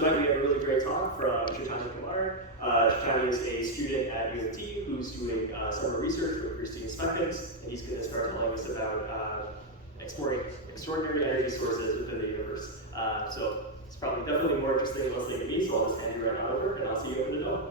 Tonight we have a really great talk from Chaitanya Khamar. Chaitanya is a student at U of T who's doing summer research with Christine Speckins, and he's going to start telling us about exploring extraordinary energy sources within the universe. So it's probably definitely more interesting than listening to me, so I'll just hand you right on over, and I'll see you over the dome.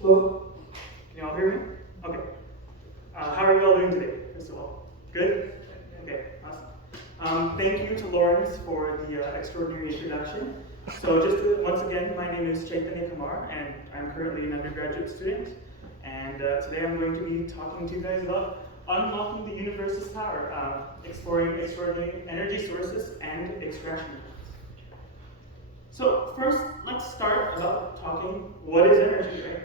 Hello? Can you all hear me? Okay. How are you all doing today, first of all? Good? Okay, awesome. Thank you to Lawrence for the extraordinary introduction. So just once again, my name is Chaitanya Khamar, and I'm currently an undergraduate student. And today I'm going to be talking to you guys about unlocking the universe's power, exploring extraordinary energy sources and extraction. So first, let's start about talking what is energy, right?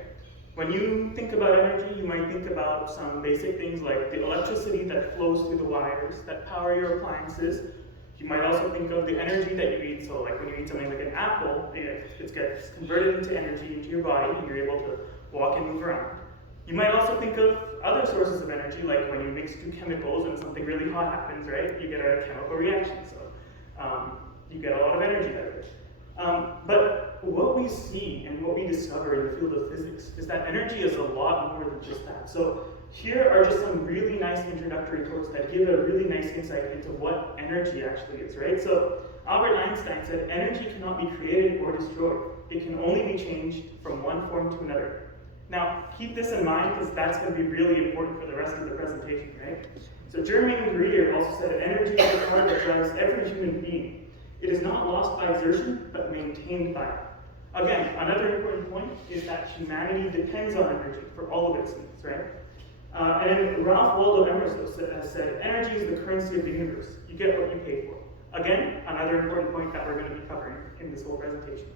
When you think about energy, you might think about some basic things like the electricity that flows through the wires that power your appliances. You might also think of the energy that you eat. So like when you eat something like an apple, it gets converted into energy into your body and you're able to walk and move around. You might also think of other sources of energy, like when you mix two chemicals and something really hot happens, right? You get a chemical reaction, so you get a lot of energy out of it. But what we see and what we discover in the field of physics is that energy is a lot more than just that. So here are just some really nice introductory quotes that give a really nice insight into what energy actually is, right? So Albert Einstein said, energy cannot be created or destroyed. It can only be changed from one form to another. Now, keep this in mind because that's going to be really important for the rest of the presentation, right? So German Greer also said, energy is the power that drives every human being. It is not lost by exertion, but maintained by it. Again, another important point is that humanity depends on energy for all of its needs, right? And then Ralph Waldo Emerson has said, energy is the currency of the universe. You get what you pay for. Again, another important point that we're going to be covering in this whole presentation.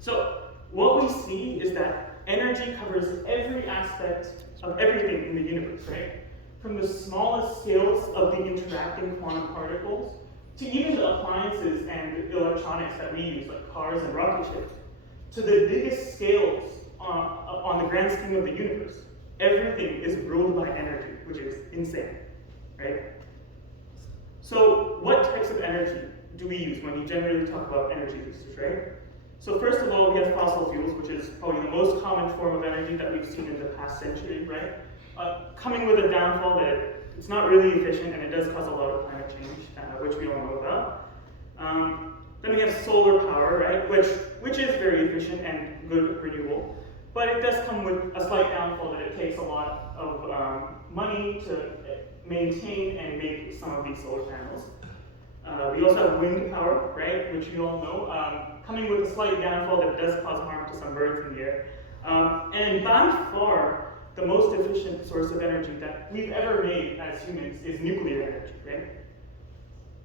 So, what we see is that energy covers every aspect of everything in the universe, right? From the smallest scales of the interacting quantum particles, to even the appliances and electronics that we use, like cars and rocket ships, to the biggest scales on the grand scheme of the universe. Everything is ruled by energy, which is insane, right? So what types of energy do we use when you generally talk about energy usage, right? So first of all, we have fossil fuels, which is probably the most common form of energy that we've seen in the past century, right? Coming with a downfall that it's not really efficient and it does cause a lot of climate change, which we all know about. Then we have solar power, right, which is very efficient and good renewable, but it does come with a slight downfall that it takes a lot of money to maintain and make some of these solar panels. We also have wind power, right, which you all know, coming with a slight downfall that does cause harm to some birds in the air. And by far, the most efficient source of energy that we've ever made as humans is nuclear energy, right?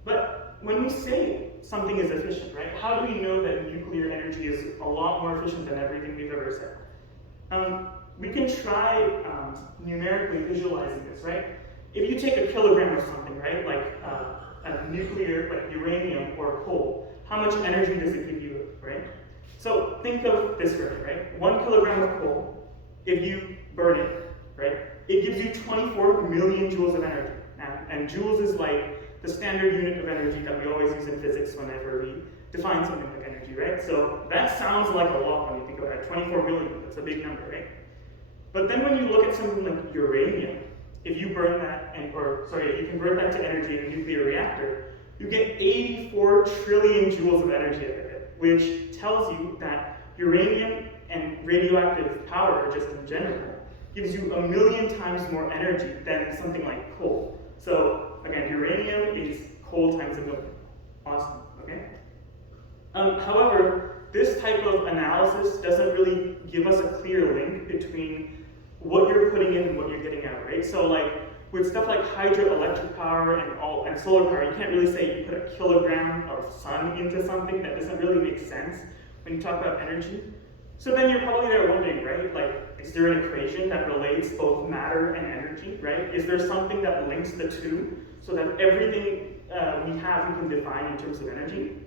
But when we say something is efficient, right, how do we know that nuclear energy is a lot more efficient than everything we've ever said? We can try numerically visualizing this, right? If you take a kilogram of something, right, like a nuclear, like uranium or coal, how much energy does it give you, right? So think of this way, right? 1 kilogram of coal, if you burn it, right, it gives you 24 million joules of energy. And joules is like the standard unit of energy that we always use in physics whenever we define something like energy, right? So that sounds like a lot when you think about it. 24 million, that's a big number, right? But then when you look at something like uranium, if you burn that, if you convert that to energy in a nuclear reactor, you get 84 trillion joules of energy out of it, which tells you that uranium and radioactive power, just in general, gives you 1 million times more energy than something like coal. So again, uranium is coal times 1 million. Awesome, okay? However, this type of analysis doesn't really give us a clear link between what you're putting in and what you're getting out, right? So like, with stuff like hydroelectric power and solar power, you can't really say you put a kilogram of sun into something. That doesn't really make sense when you talk about energy. So then you're probably there wondering, right, like, is there an equation that relates both matter and energy, right? Is there something that links the two so that everything we can define in terms of energy?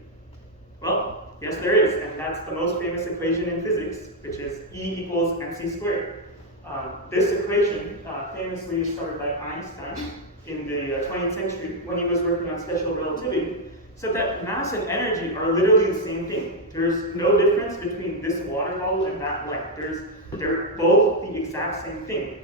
Well, yes, there is, and that's the most famous equation in physics, which is E equals mc squared. This equation famously started by Einstein in the 20th century when he was working on special relativity, said that mass and energy are literally the same thing. There's no difference between this water bottle and that light. They're both the exact same thing.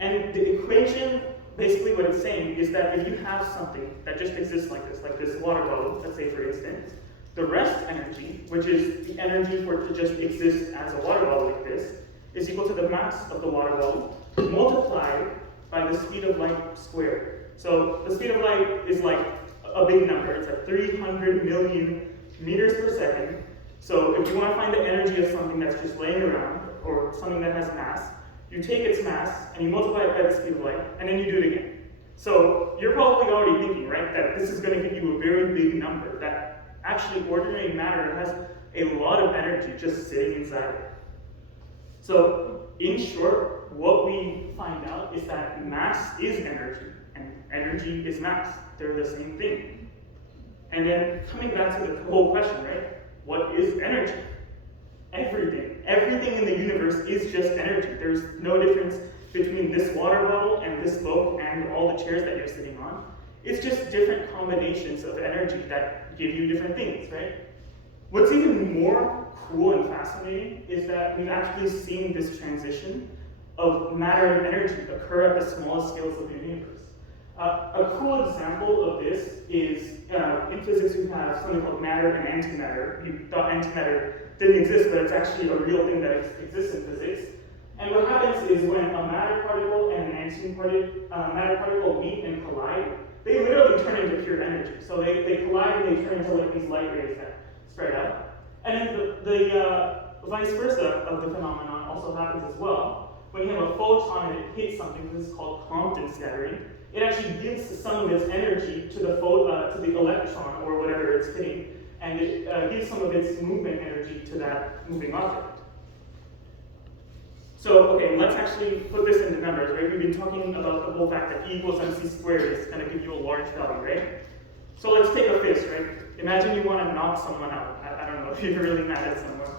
And the equation, basically what it's saying is that if you have something that just exists like this water bottle, let's say for instance, the rest energy, which is the energy for it to just exist as a water bottle like this, is equal to the mass of the water bottle multiplied by the speed of light squared. So the speed of light is like a big number. It's like 300 million meters per second. So if you want to find the energy of something that's just laying around, or something that has mass, you take its mass and you multiply it by the speed of light, and then you do it again. So you're probably already thinking, right, that this is going to give you a very big number, that actually ordinary matter has a lot of energy just sitting inside it. So in short, what we find out is that mass is energy, and energy is mass. They're the same thing. And then coming back to the whole question, right? What is energy? Everything. Everything in the universe is just energy. There's no difference between this water bottle and this boat and all the chairs that you're sitting on. It's just different combinations of energy that give you different things, right? What's even more cool and fascinating is that we've actually seen this transition of matter and energy occur at the smallest scales of the universe. A cool example of this is in physics we have something called matter and antimatter. You thought antimatter didn't exist, but it's actually a real thing that exists in physics. And what happens is when a matter particle and an matter particle meet and collide, they literally turn into pure energy. So they collide and they turn into like these light rays that spread out. And then the vice versa of the phenomenon also happens as well. When you have a photon and it hits something, this is called Compton scattering, it actually gives some of its energy to the electron or whatever it's hitting, and it gives some of its movement energy to that moving object. So, okay, let's actually put this into numbers, right? We've been talking about the whole fact that E equals mc squared is going to give you a large value, right? So let's take a fist, right? Imagine you want to knock someone out. I don't know if you're really mad at someone.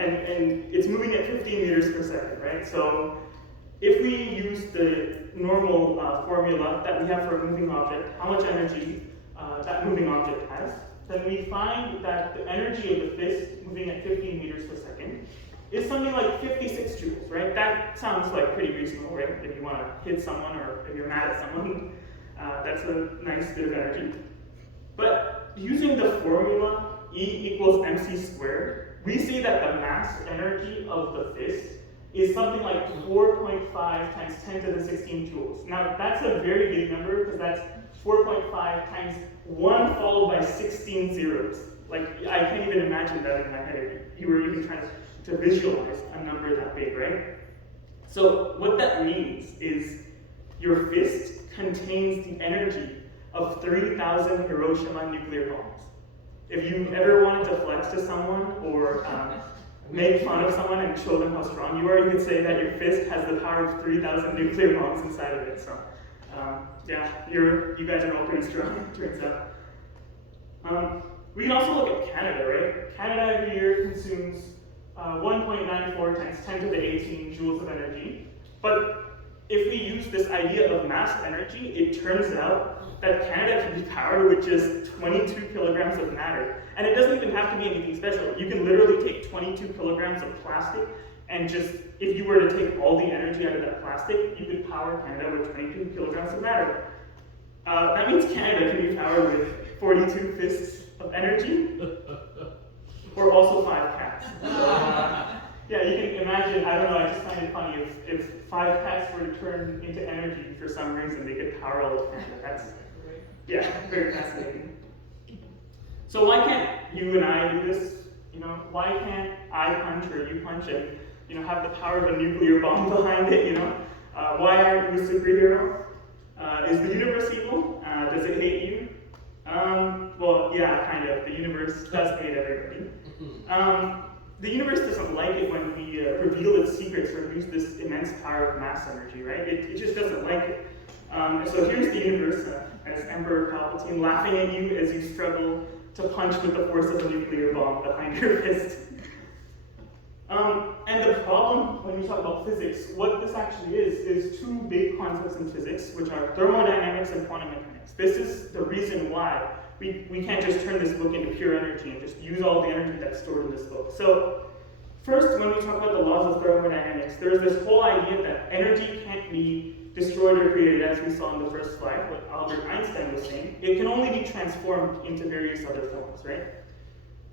And it's moving at 15 meters per second, right? So if we use the normal formula that we have for a moving object, how much energy that moving object has, then we find that the energy of the fist moving at 15 meters per second is something like 56 joules, right? That sounds like pretty reasonable, right? If you want to hit someone or if you're mad at someone, that's a nice bit of energy. But using the formula E equals mc squared, we see that the mass energy of the fist is something like 4.5 times 10 to the 16 joules. Now, that's a very big number because that's 4.5 times 1 followed by 16 zeros. Like, I can't even imagine that in my head. You were even trying to visualize a number that big, right? So what that means is your fist contains the energy of 3,000 Hiroshima nuclear bombs. If you ever wanted to flex to someone or make fun of someone and show them how strong you are, you could say that your fist has the power of 3,000 nuclear bombs inside of it. So, yeah, you guys are all pretty strong, turns out. We can also look at Canada, right? Canada every year consumes 1.94 times 10 to the 18 joules of energy. But if we use this idea of mass energy, it turns out that Canada can be powered with just 22 kilograms of matter. And it doesn't even have to be anything special. You can literally take 22 kilograms of plastic and just, if you were to take all the energy out of that plastic, you could power Canada with 22 kilograms of matter. That means Canada can be powered with 42 fists of energy, or also 5 cats. Yeah, you can imagine, I don't know, I just find it funny, if 5 cats were to turn into energy for some reason, they could power all of Canada. That's, yeah, very fascinating. So why can't you and I do this? You know, why can't I punch or you punch and, you know, have the power of a nuclear bomb behind it, you know? Why aren't you a superhero? Is the universe evil? Does it hate you? Well, yeah, kind of. The universe does hate everybody. The universe doesn't like it when we reveal its secrets or use this immense power of mass energy, right? It just doesn't like it. So here's the universe as Emperor Palpatine laughing at you as you struggle to punch with the force of a nuclear bomb behind your fist. And the problem when you talk about physics, what this actually is two big concepts in physics, which are thermodynamics and quantum mechanics. This is the reason why we can't just turn this book into pure energy and just use all the energy that's stored in this book. So first, when we talk about the laws of thermodynamics, there's this whole idea that energy can't be destroyed or created, as we saw in the first slide, what Albert Einstein was saying. It can only be transformed into various other forms, right?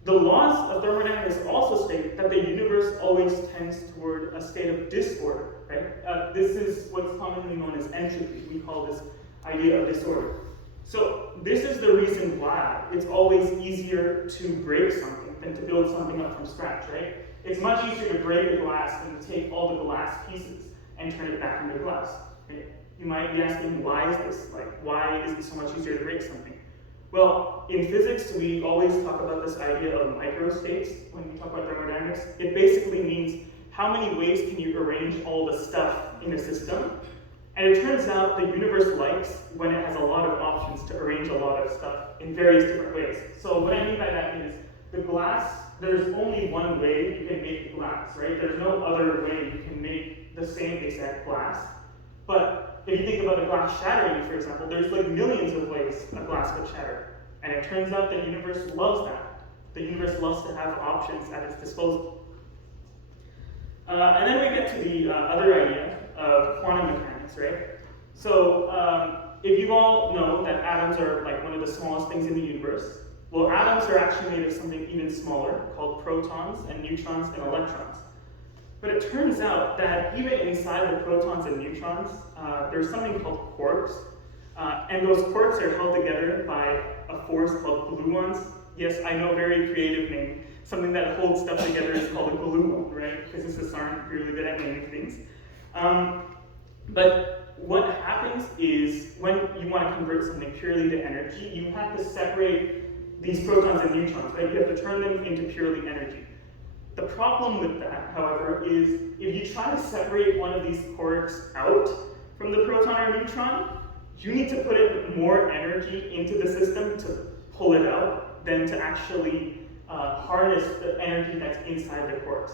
The laws of thermodynamics also state that the universe always tends toward a state of disorder, right? This is what's commonly known as entropy. We call this idea of disorder. So this is the reason why it's always easier to break something than to build something up from scratch, right? It's much easier to break a glass than to take all the glass pieces and turn it back into glass. Right? You might be asking, why is this? Like, why is it so much easier to break something? Well, in physics, we always talk about this idea of microstates when we talk about thermodynamics. It basically means how many ways can you arrange all the stuff in a system. And it turns out the universe likes when it has a lot of options to arrange a lot of stuff in various different ways. So what I mean by that is the glass, there's only one way you can make glass, right? There's no other way you can make the same exact glass. But if you think about a glass shattering, for example, there's like millions of ways a glass could shatter. And it turns out the universe loves that. The universe loves to have options at its disposal. And then we get to the other idea of quantum mechanics, right? So if you all know that atoms are like one of the smallest things in the universe, well, atoms are actually made of something even smaller called protons and neutrons and electrons. But it turns out that even inside the protons and neutrons, there's something called quarks. And those quarks are held together by a force called gluons. Yes, I know, very creative name. Something that holds stuff together is called a gluon, right? Physicists aren't really good at naming things. But what happens is when you want to convert something purely to energy, you have to separate these protons and neutrons, right? You have to turn them into purely energy. The problem with that, however, is if you try to separate one of these quarks out from the proton or neutron, you need to put in more energy into the system to pull it out than to actually harness the energy that's inside the quarks.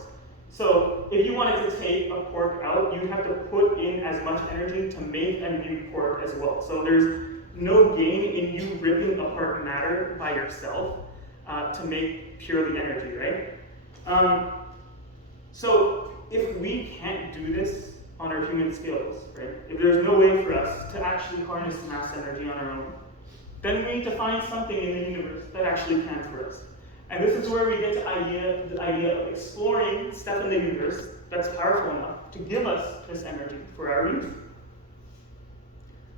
So if you wanted to take a quark out, you have to put in as much energy to make a new quark as well. So there's no gain in you ripping apart matter by yourself to make purely energy, right? So if we can't do this on our human scales, right? If there's no way for us to actually harness mass energy on our own, then we need to find something in the universe that actually can for us. And this is where we get to the idea of exploring stuff in the universe that's powerful enough to give us this energy for our use.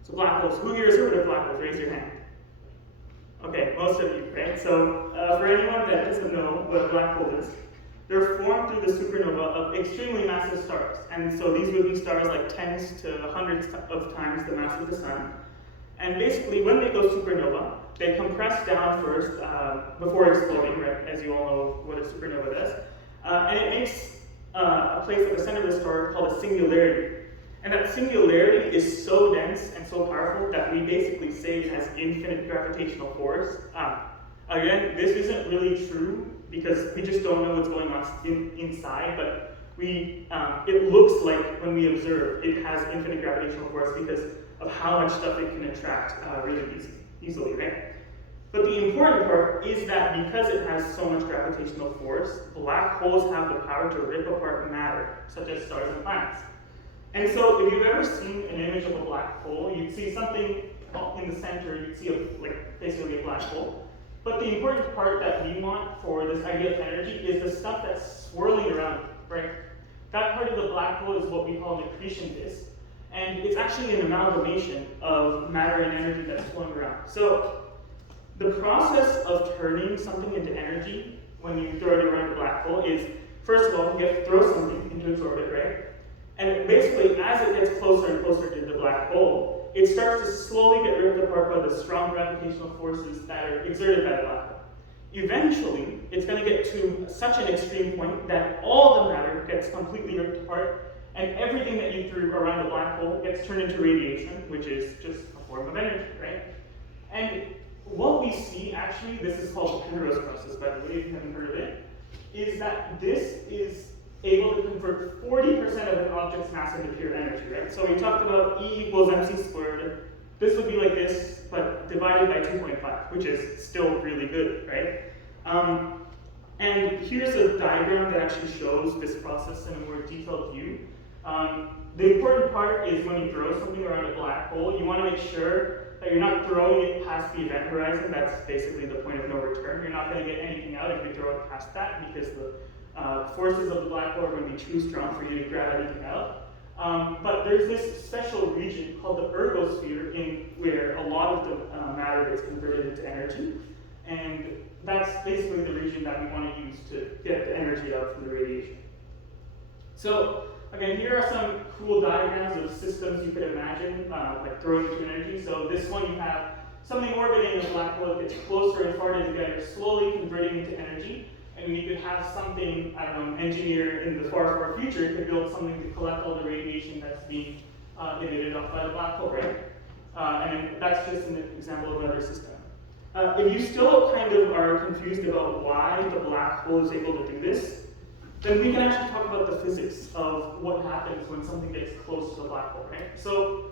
So black holes. Who here has heard of black holes? Raise your hand. Okay, most of you, right? So for anyone that doesn't know what a black hole is, they're formed through the supernova of extremely massive stars. And so these would be stars like tens to hundreds of times the mass of the sun. And basically, when they go supernova, they compress down first before exploding, right? As you all know what a supernova does. And it makes a place at the center of the star called a singularity. And that singularity is so dense and so powerful that we basically say it has infinite gravitational force. Again, this isn't really true because we just don't know what's going on inside, but it looks like when we observe it has infinite gravitational force because of how much stuff it can attract really easily, right? But the important part is that because it has so much gravitational force, black holes have the power to rip apart matter, such as stars and planets. And so if you've ever seen an image of a black hole, you'd see something in the center, you'd see basically a black hole. But the important part that we want for this idea of energy is the stuff that's swirling around it, right? That part of the black hole is what we call an accretion disk. And it's actually an amalgamation of matter and energy that's flowing around. So the process of turning something into energy when you throw it around a black hole is, first of all, you have to throw something into its orbit, right? And basically, as it gets closer and closer to the black hole, it starts to slowly get ripped apart by the strong gravitational forces that are exerted by the black hole. Eventually, it's going to get to such an extreme point that all the matter gets completely ripped apart, and everything that you threw around the black hole gets turned into radiation, which is just a form of energy, right? And what we see, actually, this is called the Penrose process, by the way, if you haven't heard of it, is that this is able to convert 40% of an object's mass into pure energy, right? So we talked about E equals mc squared. This would be like this, but divided by 2.5, which is still really good, right? And here's a diagram that actually shows this process in a more detailed view. The important part is when you throw something around a black hole, you want to make sure that you're not throwing it past the event horizon. That's basically the point of no return. You're not going to get anything out if you throw it past that, because the forces of the black hole are going to be too strong for you to grab anything out. But there's this special region called the ergosphere where a lot of the matter is converted into energy. And that's basically the region that we want to use to get the energy out from the radiation. So again, here are some cool diagrams of systems you could imagine, like throwing into energy. So this one, you have something orbiting a black hole that gets closer and farther together, slowly converting into energy. And you could have something, I don't know, engineer in the far, far future could build something to collect all the radiation that's being emitted off by the black hole, right? And that's just an example of another system. If you still kind of are confused about why the black hole is able to do this, then we can actually talk about the physics of what happens when something gets close to the black hole, right? So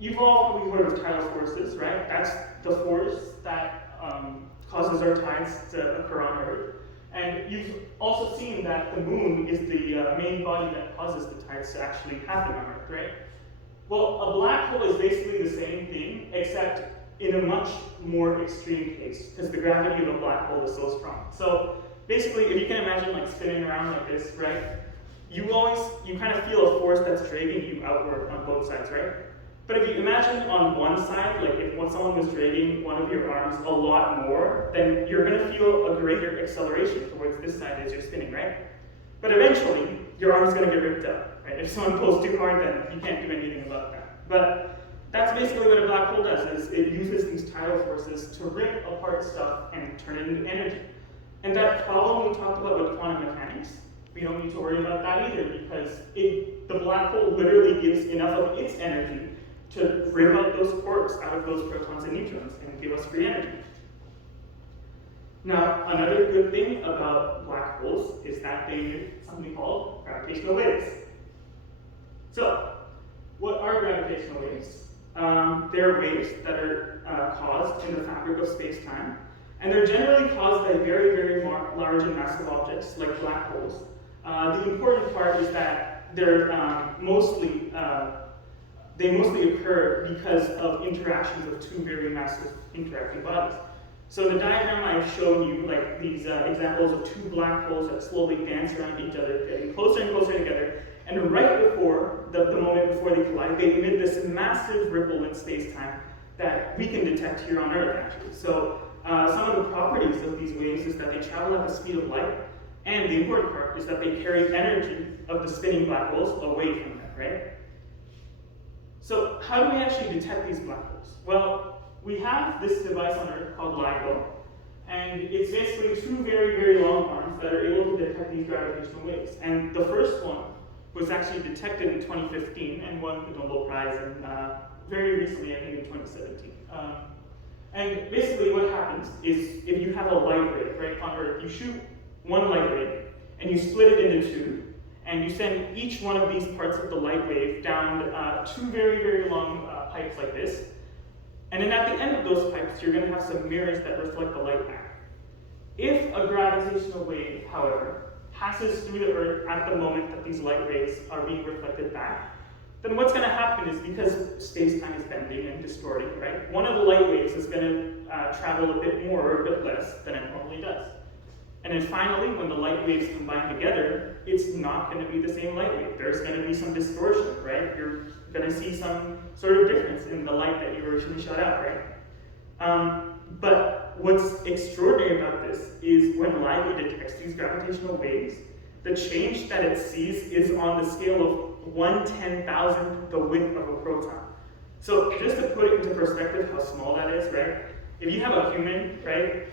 you've all probably heard of tidal forces, right? That's the force that causes our tides to occur on Earth. And you've also seen that the moon is the main body that causes the tides to actually happen on Earth, right? Well, a black hole is basically the same thing, except in a much more extreme case, because the gravity of a black hole is so strong. So basically, if you can imagine like spinning around like this, right? You kind of feel a force that's dragging you outward on both sides, right? But if you imagine on one side, like if someone was dragging one of your arms a lot more, then you're going to feel a greater acceleration towards this side as you're spinning, right? But eventually, your arm's going to get ripped out, right? If someone pulls too hard, then you can't do anything about that. But that's basically what a black hole does, is it uses these tidal forces to rip apart stuff and turn it into energy. And that problem we talked about with quantum mechanics, we don't need to worry about that either, because the black hole literally gives enough of its energy to rip out those quarks out of those protons and neutrons and give us free energy. Now, another good thing about black holes is that they emit something called gravitational waves. So, what are gravitational waves? They're waves that are caused in the fabric of space-time, and they're generally caused by very, very large and massive objects like black holes. The important part is that they're they mostly occur because of interactions of two very massive interacting bodies. So in the diagram I've shown you, like these examples of two black holes that slowly dance around each other, getting closer and closer together, and right before, the moment before they collide, they emit this massive ripple in space-time that we can detect here on Earth, actually. So some of the properties of these waves is that they travel at the speed of light, and the important part is that they carry energy of the spinning black holes away from them, right? So how do we actually detect these black holes? Well, we have this device on Earth called LIGO, and it's basically two very, very long arms that are able to detect these gravitational waves. And the first one was actually detected in 2015 and won the Nobel Prize in, very recently, I think in 2017. And basically what happens is if you have a light ray, right, on Earth, you shoot one light ray and you split it into two, and you send each one of these parts of the light wave down two very, very long pipes like this. And then at the end of those pipes, you're going to have some mirrors that reflect the light back. If a gravitational wave, however, passes through the Earth at the moment that these light rays are being reflected back, then what's going to happen is, because space-time is bending and distorting, right, one of the light waves is going to travel a bit more or a bit less than it normally does. And then finally, when the light waves combine together, it's not going to be the same light wave. There's going to be some distortion, right? You're going to see some sort of difference in the light that you originally shot out, right? But what's extraordinary about this is when LIGO detects these gravitational waves, the change that it sees is on the scale of 1/10,000th the width of a proton. So just to put it into perspective how small that is, right? If you have a human, right?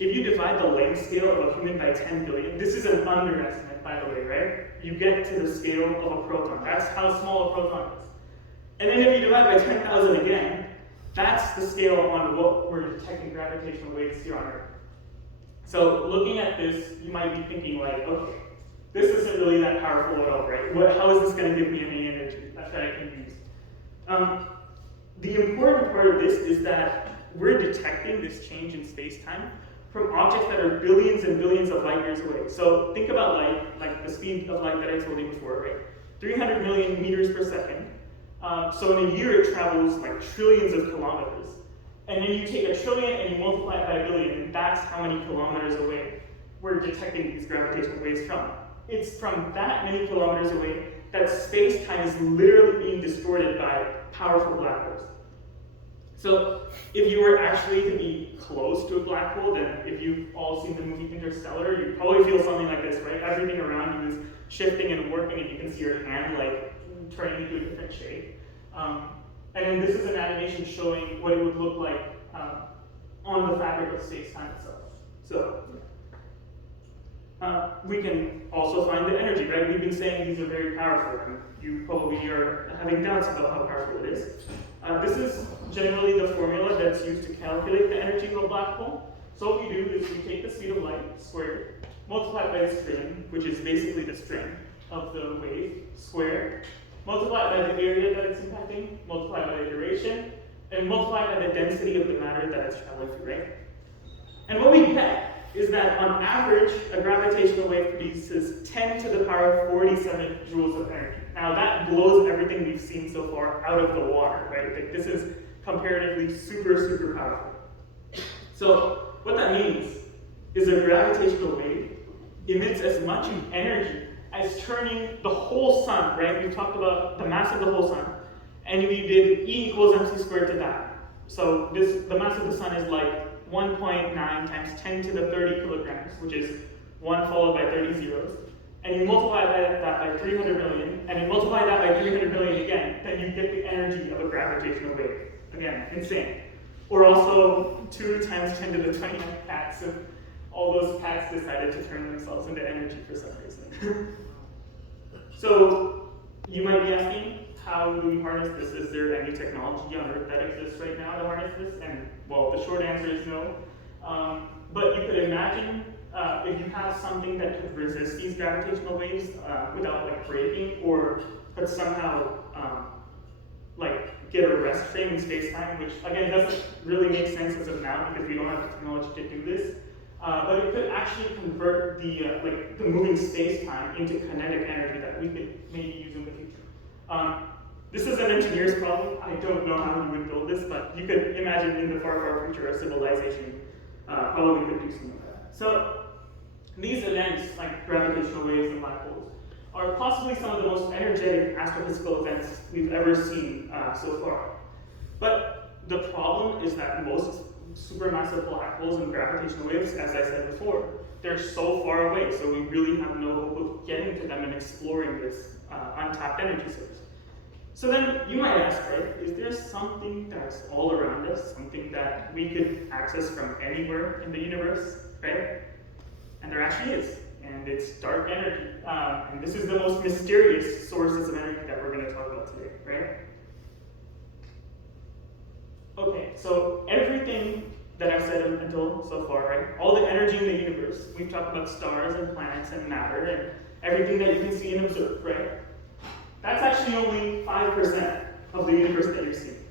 If you divide the length scale of a human by 10 billion, this is an underestimate, by the way, right? You get to the scale of a proton. That's how small a proton is. And then if you divide by 10,000 again, that's the scale on what we're detecting gravitational waves here on Earth. So looking at this, you might be thinking like, okay, this isn't really that powerful at all, right? How is this going to give me any energy that I can use? The important part of this is that we're detecting this change in space-time from objects that are billions and billions of light years away. So think about light, like the speed of light that I told you before, right? 300 million meters per second. So in a year it travels like trillions of kilometers. And then you take a trillion and you multiply it by a billion, and that's how many kilometers away we're detecting these gravitational waves from. It's from that many kilometers away that space-time is literally being distorted by powerful black holes. So if you were actually to be close to a black hole, then if you've all seen the movie Interstellar, you probably feel something like this, right? Everything around you is shifting and warping, and you can see your hand like turning into a different shape. And then this is an animation showing what it would look like on the fabric of space-time itself. So we can also find the energy, right? We've been saying these are very powerful, and you probably are having doubts about how powerful it is. This is generally the formula that's used to calculate the energy of a black hole. So what we do is we take the speed of light squared, multiply it by the strain, which is basically the strain of the wave, squared, multiply it by the area that it's impacting, multiply by the duration, and multiply by the density of the matter that it's traveling through, right? And what we get is that on average, a gravitational wave produces 10 to the power of 47 joules of energy. Now that blows everything we've seen so far out of the water, right? Like, this is comparatively super, super powerful. So what that means is a gravitational wave emits as much energy as turning the whole sun, right? We talked about the mass of the whole sun, and we did E equals mc squared to that. So the mass of the sun is like 1.9 times 10 to the 30 kilograms, which is 1 followed by 30 zeros. And you multiply that by 300 million, and you multiply that by 300 million again, then you get the energy of a gravitational wave. Again, insane. Or also 2 times 10 to the 29 cats, and all those cats decided to turn themselves into energy for some reason. So you might be asking, how do we harness this? Is there any technology on Earth that exists right now to harness this? And well, the short answer is no. But you could imagine if you have something that could resist these gravitational waves without like breaking, or could somehow like get a rest frame in space-time, which again doesn't really make sense as of now because we don't have the technology to do this. But it could actually convert the moving space-time into kinetic energy that we could maybe use in the future. This is an engineer's problem. I don't know how you would build this, but you could imagine in the far, far future a civilization probably could do something like that. So these events, like gravitational waves and black holes, are possibly some of the most energetic astrophysical events we've ever seen so far. But the problem is that most supermassive black holes and gravitational waves, as I said before, they're so far away, so we really have no hope of getting to them and exploring this untapped energy source. So then you might ask, right, is there something that's all around us, something that we could access from anywhere in the universe, right? And there actually is, and it's dark energy. And this is the most mysterious sources of energy that we're going to talk about today, right? Okay, so everything that I've said until so far, right? All the energy in the universe, we've talked about stars and planets and matter and everything that you can see and observe, right? That's actually only 5% of the universe that you're seeing.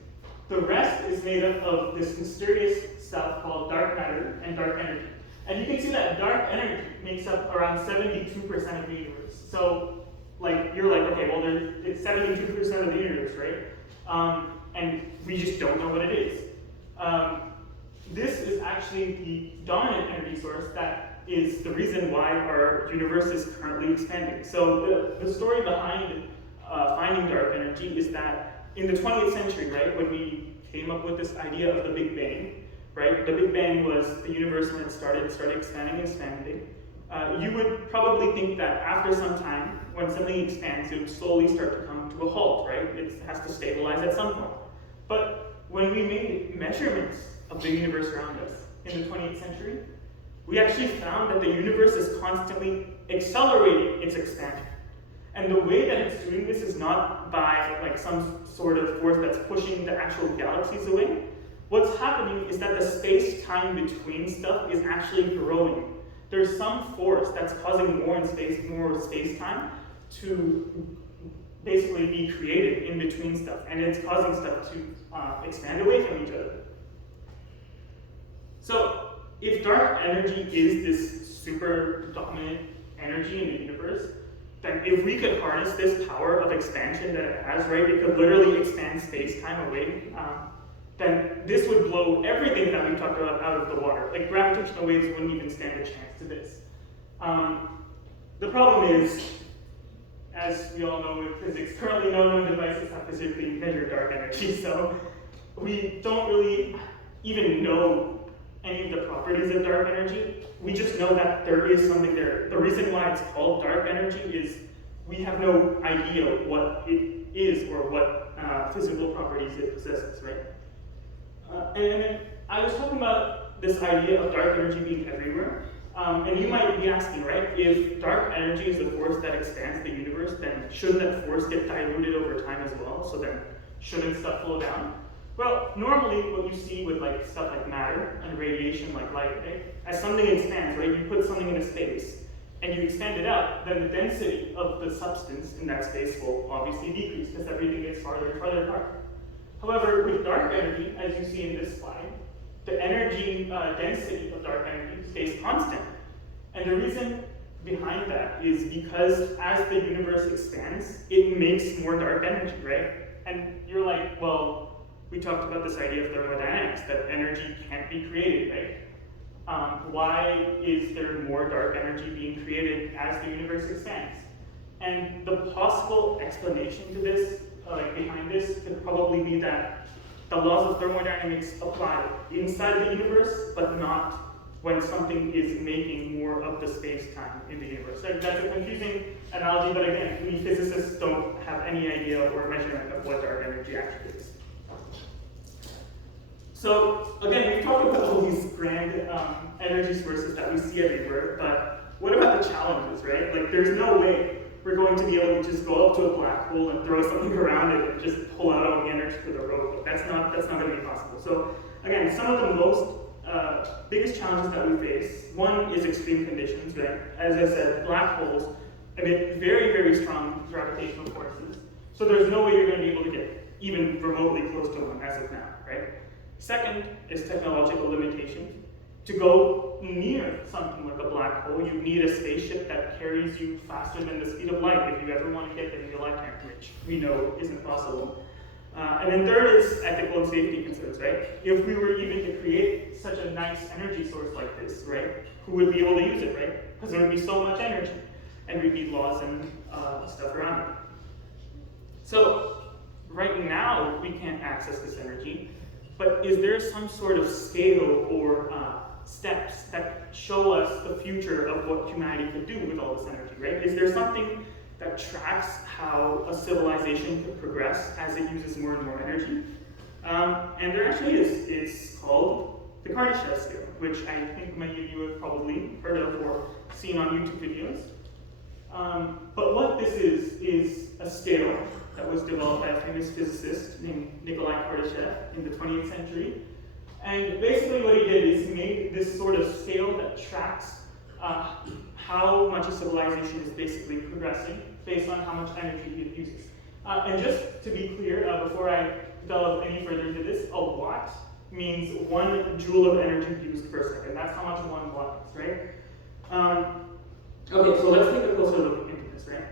The rest is made up of this mysterious stuff called dark matter and dark energy. And you can see that dark energy makes up around 72% of the universe. So, like, you're like, okay, well, it's 72% of the universe, right? And we just don't know what it is. This is actually the dominant energy source that is the reason why our universe is currently expanding. So the story behind finding dark energy is that in the 20th century, right, when we came up with this idea of the Big Bang, right, the Big Bang was the universe when it started expanding and expanding. You would probably think that after some time, when something expands, it would slowly start to come to a halt, right? It has to stabilize at some point. But when we made measurements of the universe around us in the 20th century, we actually found that the universe is constantly accelerating its expansion. And the way that it's doing this is not by like some sort of force that's pushing the actual galaxies away. what's happening is that the space-time between stuff is actually growing. There's some force that's causing more space-time to basically be created in between stuff, and it's causing stuff to expand away from each other. So, if dark energy is this super dominant energy in the universe, then if we could harness this power of expansion that it has, right, it could literally expand space-time away, then this would blow everything that we talked about out of the water. Like, gravitational waves wouldn't even stand a chance to this. The problem is, as we all know with physics, currently no known devices have physically measured dark energy, so we don't really even know any of the properties of dark energy. We just know that there is something there. The reason why it's called dark energy is we have no idea what it is or what physical properties it possesses, right? And then I was talking about this idea of dark energy being everywhere. And you might be asking, right, if dark energy is the force that expands the universe, then shouldn't that force get diluted over time as well? So then shouldn't stuff flow down? Well, normally what you see with like stuff like matter and radiation like light, right? As something expands, right, you put something into space and you expand it out, then the density of the substance in that space will obviously decrease because everything gets farther and farther apart. However, with dark energy, as you see in this slide, the energy density of dark energy stays constant. And the reason behind that is because as the universe expands, it makes more dark energy, right? And you're like, well, we talked about this idea of thermodynamics, that energy can't be created, right? Why is there more dark energy being created as the universe expands? And the possible explanation to this, behind this, could probably be that the laws of thermodynamics apply inside the universe, but not when something is making more of the space-time in the universe. That's a confusing analogy, but again, we physicists don't have any idea or measurement of what dark energy actually is. So again, we've talked about all these grand energy sources that we see everywhere, but what about the challenges, right? Like, there's no way we're going to be able to just go up to a black hole and throw something around it and just pull out all the energy for the road. That's not going to be possible. So again, some of the most biggest challenges that we face, one is extreme conditions, right? As I said, black holes emit very, very strong gravitational forces. So there's no way you're going to be able to get even remotely close to one as of now, right? Second is technological limitations. To go near something like a black hole, you need a spaceship that carries you faster than the speed of light if you ever want to get there in your lifetime, which we know isn't possible. And then third is ethical and safety concerns, right? If we were even to create such a nice energy source like this, right, who would be able to use it, right? Because there would be so much energy, and we'd need laws and stuff around it. So right now, we can't access this energy, but is there some sort of scale or steps that show us the future of what humanity could do with all this energy, right? Is there something that tracks how a civilization could progress as it uses more and more energy? And there actually is. It's called the Kardashian scale, which I think many of you have probably heard of or seen on YouTube videos. But what this is a scale that was developed by a famous physicist named Kardashian in the 20th century. And basically what he did is he made this sort of scale that tracks how much a civilization is basically progressing based on how much energy it uses. And just to be clear, before I delve any further into this, a watt means 1 joule of energy used per second. That's how much 1 watt is, right? Okay, so let's take a closer look into this, right?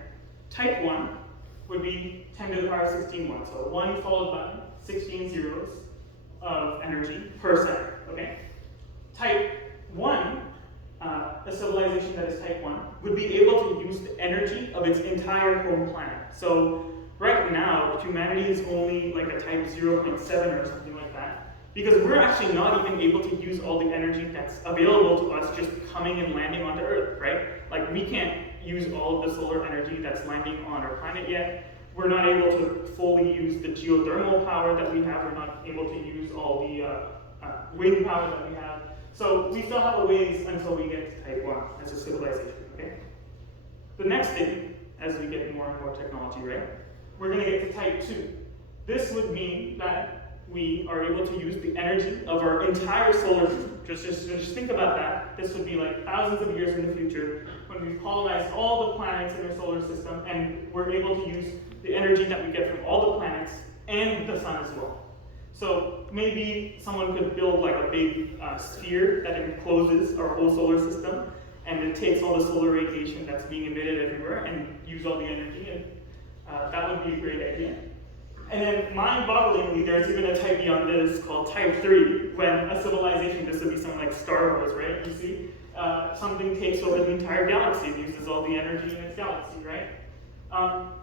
Type 1 would be 10 to the power 16 watts. So 1 followed by 16 zeros of energy per second, okay? Type 1, a civilization that is type 1, would be able to use the energy of its entire home planet. So right now, humanity is only like a type 0.7 or something like that, because we're actually not even able to use all the energy that's available to us just coming and landing onto Earth, right? Like, we can't use all of the solar energy that's landing on our planet yet. We're not able to fully use the geothermal power that we have. We're not able to use all the wind power that we have. So we still have a ways until we get to type 1 as a civilization, okay? The next thing, as we get more and more technology, right, we're going to get to type 2. This would mean that we are able to use the energy of our entire solar system. Just think about that. This would be like thousands of years in the future when we've colonized all the planets in our solar system and we're able to use the energy that we get from all the planets and the sun as well. So maybe someone could build like a big sphere that encloses our whole solar system, and it takes all the solar radiation that's being emitted everywhere and use all the energy, and that would be a great idea. And then mind-bogglingly, there's even a type beyond this called type 3, when a civilization, this would be something like Star Wars, right? You see, something takes over the entire galaxy and uses all the energy in its galaxy, right?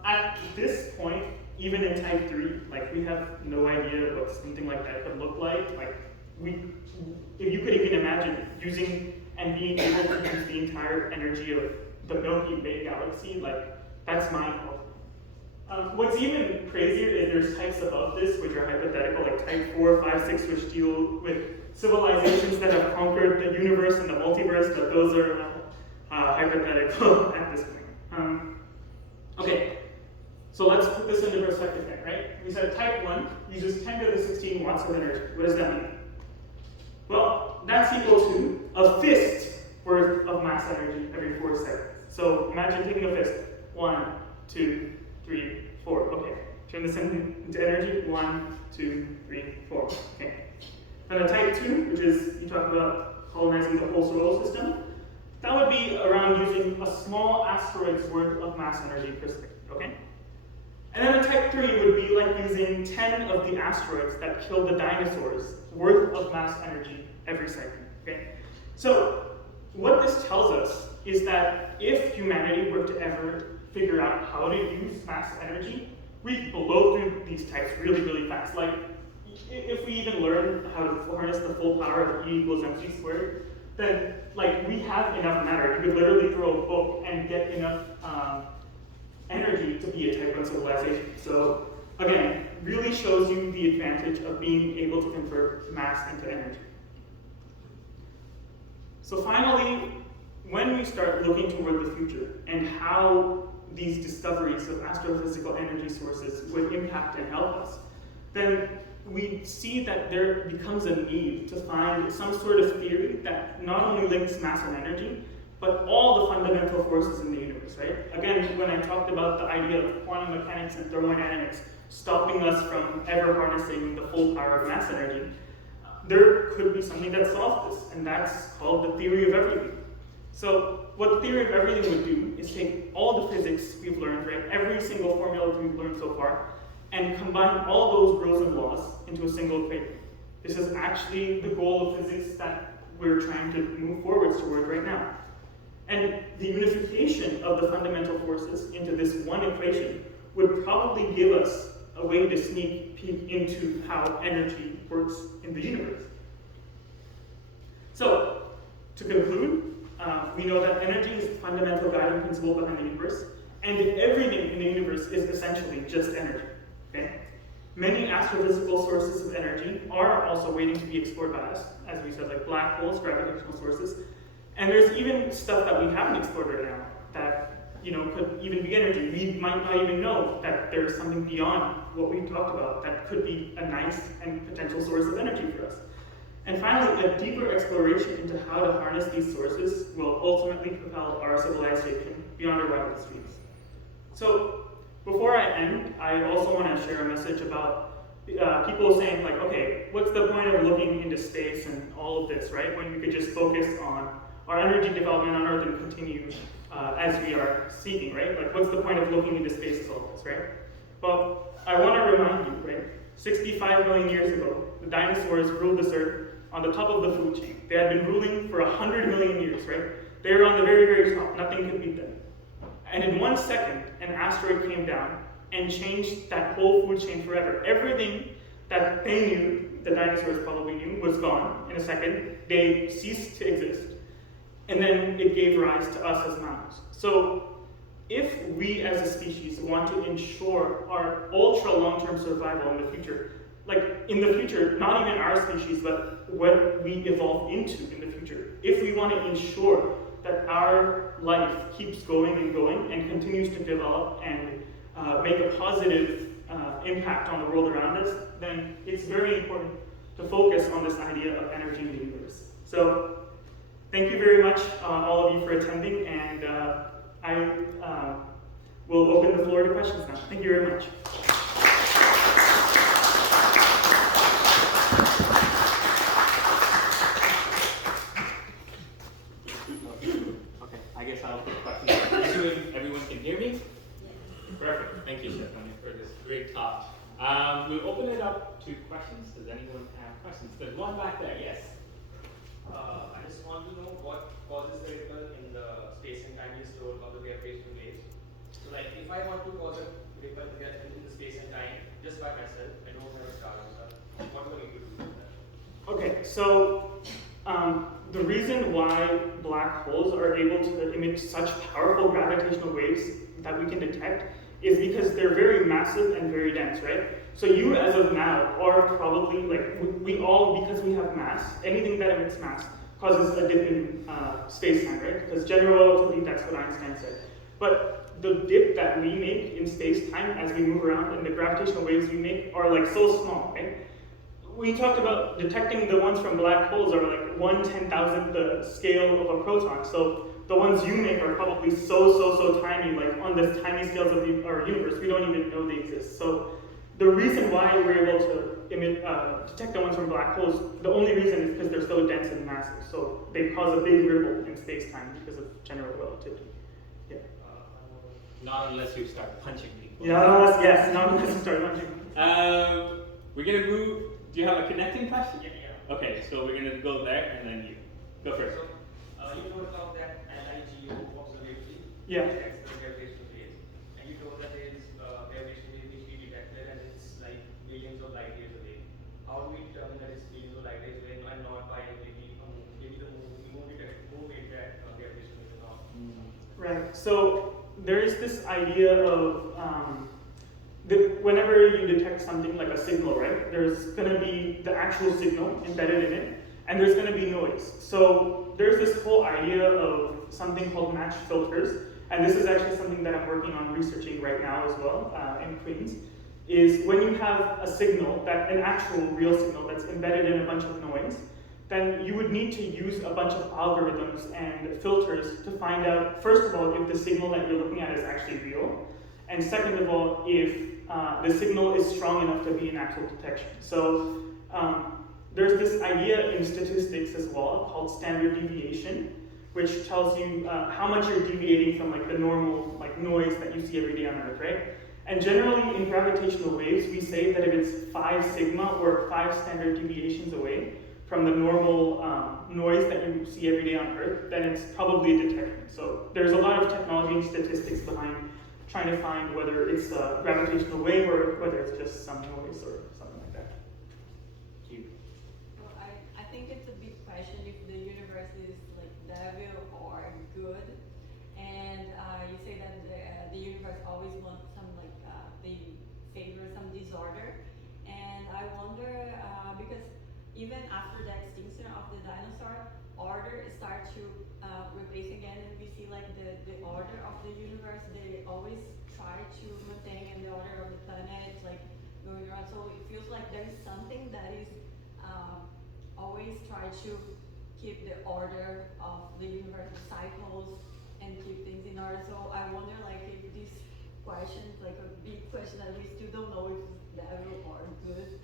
At this point, even in type 3, like we have no idea what something like that could look like. Like if you could even imagine using and being able to use the entire energy of the Milky Way galaxy, like that's mind-boggling. What's even crazier is there's types above this, which are hypothetical, like type 4, 5, 6, which deal with civilizations that have conquered the universe and the multiverse, but those are hypothetical at this point. Okay, so let's put this into perspective then, right? We said type 1 uses 10 to the 16 watts of energy. What does that mean? Well, that's equal to a fist worth of mass energy every 4 seconds. So imagine taking a fist. 1, 2, 3, 4. Okay. Turn this into energy. 1, 2, 3, 4. Okay. Then a type 2, which is, you talk about colonizing the whole solar system. That would be around using a small asteroid's worth of mass energy per second. Okay? And then a type 3 would be like using 10 of the asteroids that killed the dinosaurs worth of mass energy every second. Okay? So what this tells us is that if humanity were to ever figure out how to use mass energy, we'd blow through these types really, really fast. Like, if we even learn how to harness the full power of E equals mc squared, then like we have enough matter. You could literally throw a book and get enough energy to be a type 1 civilization. So again, really shows you the advantage of being able to convert mass into energy. So finally, when we start looking toward the future and how these discoveries of astrophysical energy sources would impact and help us, then we see that there becomes a need to find some sort of theory that not only links mass and energy, but all the fundamental forces in the universe, right? Again, when I talked about the idea of quantum mechanics and thermodynamics stopping us from ever harnessing the full power of mass energy, there could be something that solves this, and that's called the theory of everything. So what the theory of everything would do is take all the physics we've learned, right, every single formula we've learned so far, and combine all those rules and laws into a single equation. This is actually the goal of physics that we're trying to move forwards toward right now. And the unification of the fundamental forces into this one equation would probably give us a way to sneak peek into how energy works in the universe. So, to conclude, we know that energy is the fundamental guiding principle behind the universe, and everything in the universe is essentially just energy. Okay? Many astrophysical sources of energy are also waiting to be explored by us, as we said, like black holes, gravitational sources, and there's even stuff that we haven't explored right now that could even be energy. We might not even know that there's something beyond what we've talked about that could be a nice and potential source of energy for us. And finally, a deeper exploration into how to harness these sources will ultimately propel our civilization beyond our wildest dreams. So, before I end, I also want to share a message about people saying like, okay, what's the point of looking into space and all of this, right? When we could just focus on our energy development on Earth and continue as we are seeking, right? Like, what's the point of looking into space as all this, right? Well, I want to remind you, right? 65 million years ago, the dinosaurs ruled this Earth on the top of the food chain. They had been ruling for 100 million years, right? They were on the very, very top. Nothing could beat them. And in 1 second, an asteroid came down and changed that whole food chain forever. Everything that they knew, the dinosaurs probably knew, was gone in a second. They ceased to exist. And then it gave rise to us as mammals. So if we as a species want to ensure our ultra long-term survival in the future, like in the future, not even our species, but what we evolve into in the future, if we want to ensure that our life keeps going and continues to develop and make a positive impact on the world around us, then it's very important to focus on this idea of energy in the universe. So thank you very much, all of you, for attending, and I will open the floor to questions now. Thank you very much. Okay, I guess I'll take questions. Assuming everyone can hear me? Perfect. Thank you, Chaitanya, for this great talk. We'll open it up to questions. Does anyone have questions? There's one back there, yes. I just want to know what causes the ripple in the space and time you stored of the gravitational waves. So like if I want to cause a ripple in the space and time just by myself, I don't have a star and stuff, what do I need to do with that? Okay, so the reason why black holes are able to emit such powerful gravitational waves that we can detect is because they're very massive and very dense, right? So you, as of now, are probably, like, we all, because we have mass, anything that emits mass causes a dip in space-time, right? Because general relativity, that's what Einstein said. But the dip that we make in space-time as we move around and the gravitational waves we make are like so small, right? We talked about detecting the ones from black holes are like 1/10,000th the scale of a proton. So the ones you make are probably so tiny, like on the tiny scales of our universe. We don't even know they exist. So the reason why we're able to detect the ones from black holes, the only reason is because they're so dense and massive. So they cause a big ripple in space-time because of general relativity. Yeah. Not unless you start punching people. Yes, not unless you start punching. We're gonna move. Do you have a connecting question? Yeah. Okay, so we're gonna go there and then you. Go first. So you told about that LIGO observatory Yeah. detects the gravitational waves, and you told that there is gravitational wave which we detected and it's like millions of light years away. How do we determine that it's millions of light years away and not by maybe the moon it that gravitational wave is not? Right. So there is this idea of whenever you detect something like a signal, right? There's going to be the actual signal embedded in it, and there's going to be noise. So there's this whole idea of something called match filters, and this is actually something that I'm working on researching right now as well in Queens. Is when you have a signal, an actual real signal that's embedded in a bunch of noise, then you would need to use a bunch of algorithms and filters to find out, first of all, if the signal that you're looking at is actually real, and second of all, if the signal is strong enough to be an actual detection. So there's this idea in statistics as well called standard deviation, which tells you how much you're deviating from like the normal noise that you see every day on Earth, right? And generally in gravitational waves, we say that if it's 5 sigma or 5 standard deviations away from the normal noise that you see every day on Earth, then it's probably a detection. So there's a lot of technology and statistics behind trying to find whether it's a gravitational wave or whether it's just some noise or something like that. Well, I think it's a big question if the universe is like devil or good. And you say that the universe always wants some they favor some disorder. And I wonder because even after the extinction of the dinosaur, order starts to replace again, and we see like the order of the universe. They always try to maintain in the order of the planet, like going around. So it feels like there is something that is always try to keep the order of the universe, the cycles, and keep things in order. So I wonder like if this question is like a big question that we still don't know if it's devil or good.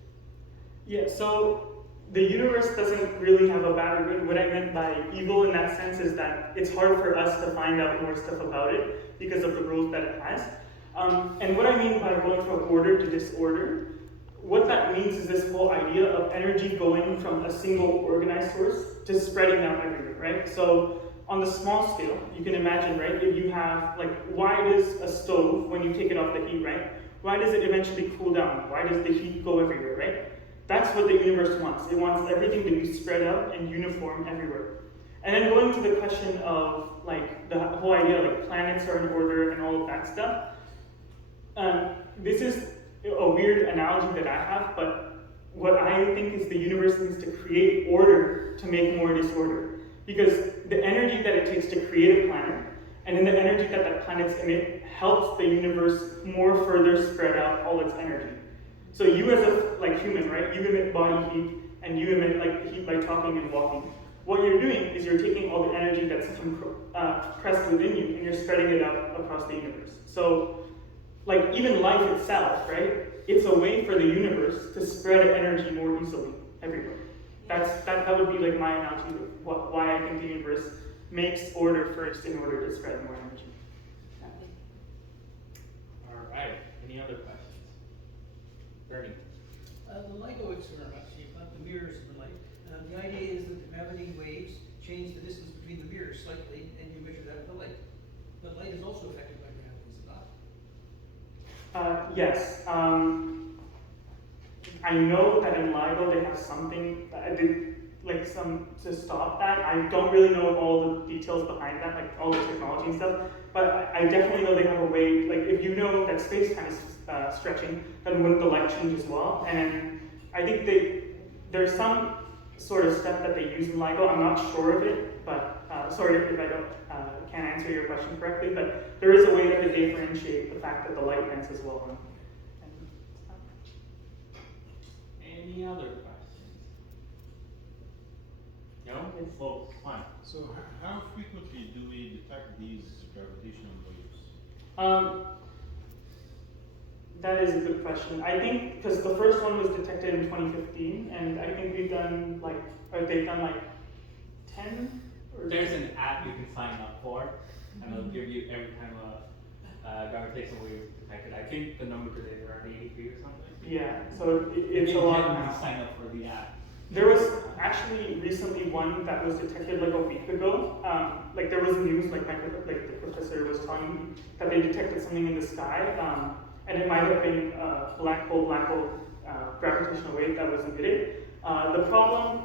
Yeah, so the universe doesn't really have a bad or good. What I meant by evil in that sense is that it's hard for us to find out more stuff about it because of the rules that it has. And what I mean by going from order to disorder, what that means is this whole idea of energy going from a single organized source to spreading out everywhere, right? So on the small scale, you can imagine, right, if you have, like, why does a stove, when you take it off the heat, right, why does it eventually cool down? Why does the heat go everywhere, right? That's what the universe wants. It wants everything to be spread out and uniform everywhere. And then going to the question of like the whole idea like planets are in order and all of that stuff. This is a weird analogy that I have, but what I think is the universe needs to create order to make more disorder. Because the energy that it takes to create a planet And then the energy that planets emit helps the universe more further spread out all its energy. So you as a human, right? You emit body heat, and you emit heat by talking and walking. What you're doing is you're taking all the energy that's compressed within you, and you're spreading it out across the universe. So, even life itself, right? It's a way for the universe to spread energy more easily everywhere. That would be my analogy of why I think the universe makes order first in order to spread more energy. All right. Any other questions? Bernie. The LIGO experiment, so you've got the mirrors of the light. The idea is that the gravity waves change the distance between the mirrors slightly, and you measure that with the light. But light is also affected by gravity, is it not? Yes. I know that in LIGO they have something to stop that. I don't really know all the details behind that, all the technology and stuff. But I definitely know they have a way. If you know that space-time is stretching, then wouldn't the light change as well? And I think there's some sort of step that they use in LIGO. I'm not sure of it, but sorry if I can't answer your question correctly. But there is a way that they differentiate the fact that the light bends as well. Any other questions? No? Oh, fine. So how frequently do we detect these gravitational waves? That is a good question. I think because the first one was detected in 2015, and I think they've done 10. There's an app you can sign up for, and it'll give you every time a gravitational wave is detected. I think the number today is around 83 or something. Yeah, so it's a lot now. Sign up for the app. There was actually recently one that was detected a week ago. There was news, the professor was telling me that they detected something in the sky, and it might have been a black hole gravitational wave that was emitted. The problem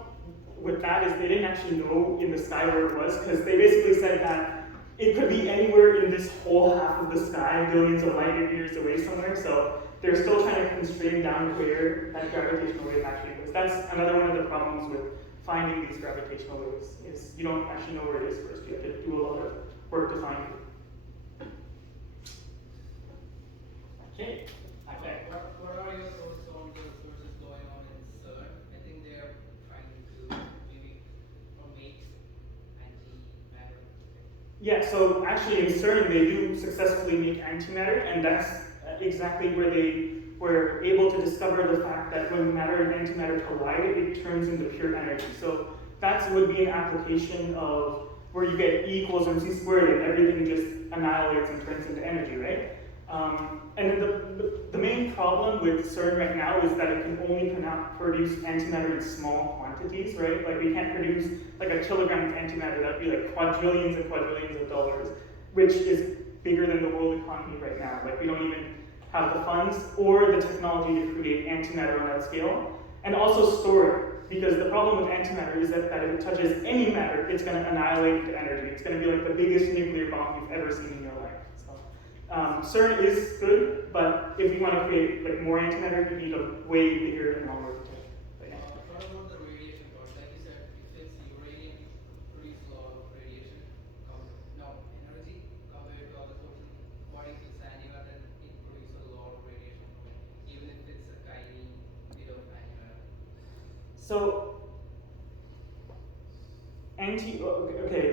with that is they didn't actually know in the sky where it was, because they basically said that it could be anywhere in this whole half of the sky, billions of light years away somewhere. So they're still trying to constrain down where that gravitational wave actually is. That's another one of the problems with finding these gravitational waves, is you don't actually know where it is first. You have to do a lot of work to find it. Okay. What are your thoughts on the research going on in CERN? I think they are trying to mimic or make antimatter. Yeah, so actually in CERN they do successfully make antimatter, and that's exactly where they were able to discover the fact that when matter and antimatter collide, it turns into pure energy. So that would be an application of where you get E equals mc squared and everything just annihilates and turns into energy, right? And then the main problem with CERN right now is that it can only produce antimatter in small quantities, right? We can't produce a kilogram of antimatter. That would be quadrillions and quadrillions of dollars, which is bigger than the world economy right now. We don't even have the funds or the technology to create antimatter on that scale, and also store it. Because the problem with antimatter is that if it touches any matter, it's going to annihilate into energy. It's going to be the biggest nuclear bomb you've ever seen in your life. CERN is good, but if you want to create more antimatter, you need a way bigger and longer detector. What about the radiation part? Like you said, if it's uranium, produces a lot of radiation, energy compared to other sources. What if it's antimatter, it produces a lot of radiation from it, even if it's a tiny bit of antimatter. So,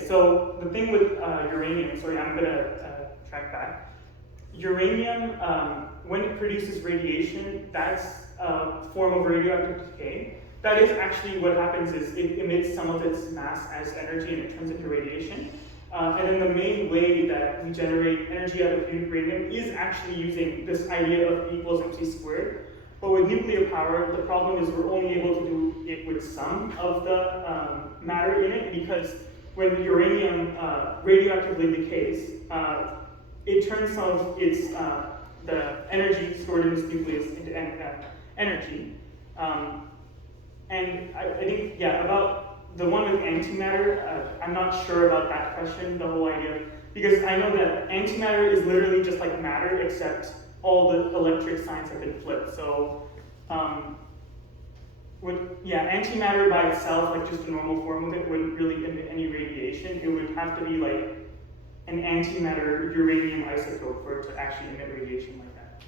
so the thing with uranium, sorry, I'm going to track back. Uranium, when it produces radiation, that's a form of radioactive decay. That is actually what happens is it emits some of its mass as energy and it turns into radiation. And then the main way that we generate energy out of uranium is actually using this idea of E equals mc squared. But with nuclear power, the problem is we're only able to do it with some of the matter in it, because when uranium radioactively decays, it turns some of its the energy stored in this nucleus into energy. And I think, about the one with antimatter, I'm not sure about that question, the whole idea, because I know that antimatter is literally just like matter, except all the electric signs have been flipped. So, antimatter by itself, just the normal form of it, wouldn't really emit any radiation. It would have to be an antimatter uranium isotope for it to actually emit radiation like that?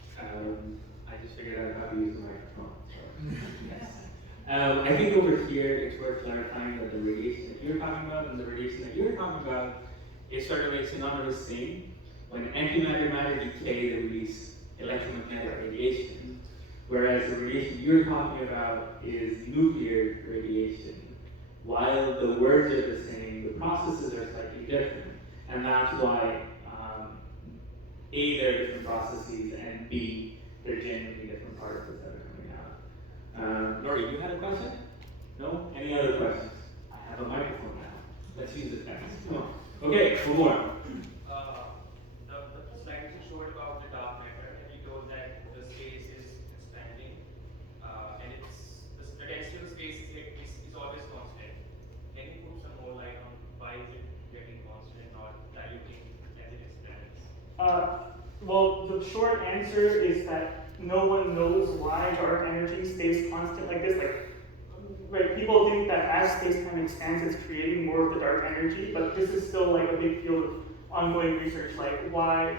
I just figured out how to use the microphone. So, yes. I think over here it's worth clarifying that the radiation that you're talking about and the radiation that you're talking about is sort of a synonymous thing. When antimatter and matter decay, they release electromagnetic radiation, whereas the radiation you're talking about is nuclear radiation. While the words are the same, the processes are slightly different, and that's why A, there are different processes, and B, they're genuinely different particles that are coming out. Nori, you had a question? No? Any other questions? I have a microphone now. Let's use it next. Come on. Okay, one more. The slide you showed about the dark matter, and you told that the space is expanding, and the density of the space is always constant. Can you put some more light on why is it getting constant, not diluting as it expands? Well, the short answer is that no one knows why dark energy stays constant like this. Right, people think that as space-time expands, it's creating more of the dark energy, but this is still like a big field of ongoing research, like why,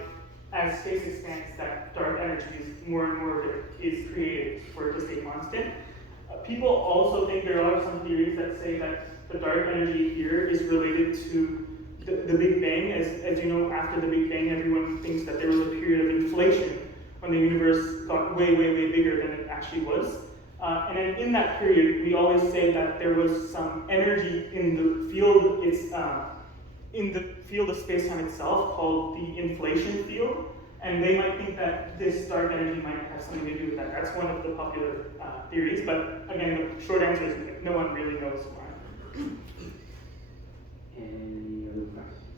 as space expands, that dark energy is more and more of it is created for it to stay constant. People also think there are some theories that say that the dark energy here is related to the Big Bang. As you know, after the Big Bang, everyone thinks that there was a period of inflation when the universe got way, way, way bigger than it actually was. And then in that period, we always say that there was some energy in the field, in the field of space-time itself called the inflation field. And they might think that this dark energy might have something to do with that. That's one of the popular theories. But again, the short answer is that no one really knows why. Any other questions?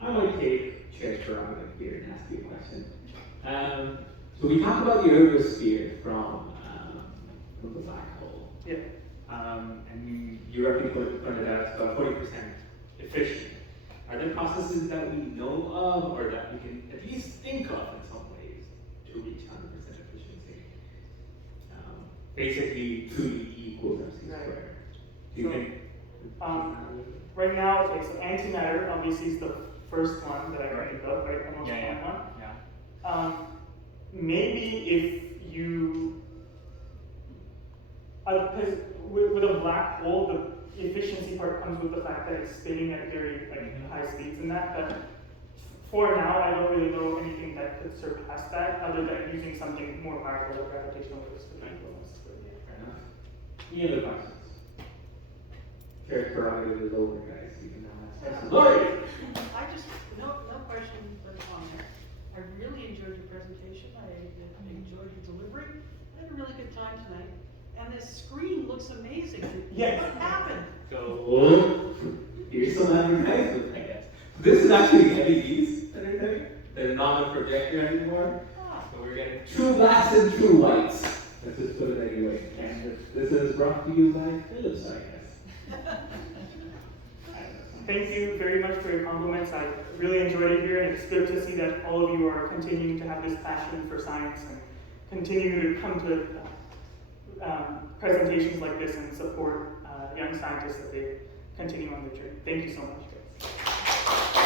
I might take Chair's prerogative here and ask you a question. So we talked about the ergosphere from the black hole. Yeah. And you roughly pointed out it's about 40% efficient. Are there processes that we know of, or that we can at least think of in some ways to reach 100% efficiency? Basically, 2E equals MC squared. Do you think? Right now, okay, so antimatter obviously is the first one that I can think of, right? The most common one. Yeah. Maybe if you, because with a black hole, the efficiency part comes with the fact that it's spinning at very high speeds and that. But for now, I don't really know anything that could surpass that, other than using something more powerful like gravitational waves to influence. Fair enough. Any other questions? Chair's prerogative is over, guys. You can now ask questions. Lori! No question but on there. I really enjoyed your presentation. I enjoyed your delivery. I had a really good time tonight. And this screen looks amazing. Yes. What happened? So, here's some advertisement, I guess. This is actually LEDs that are there. They're not a projector anymore. So we're getting true blacks and true whites. Let's just put it anyway. And this is brought to you by Philips, I guess. Thank you very much for your compliments. I really enjoyed it here, and it's good to see that all of you are continuing to have this passion for science and continue to come to presentations like this and support young scientists as they continue on their journey. Thank you so much, guys.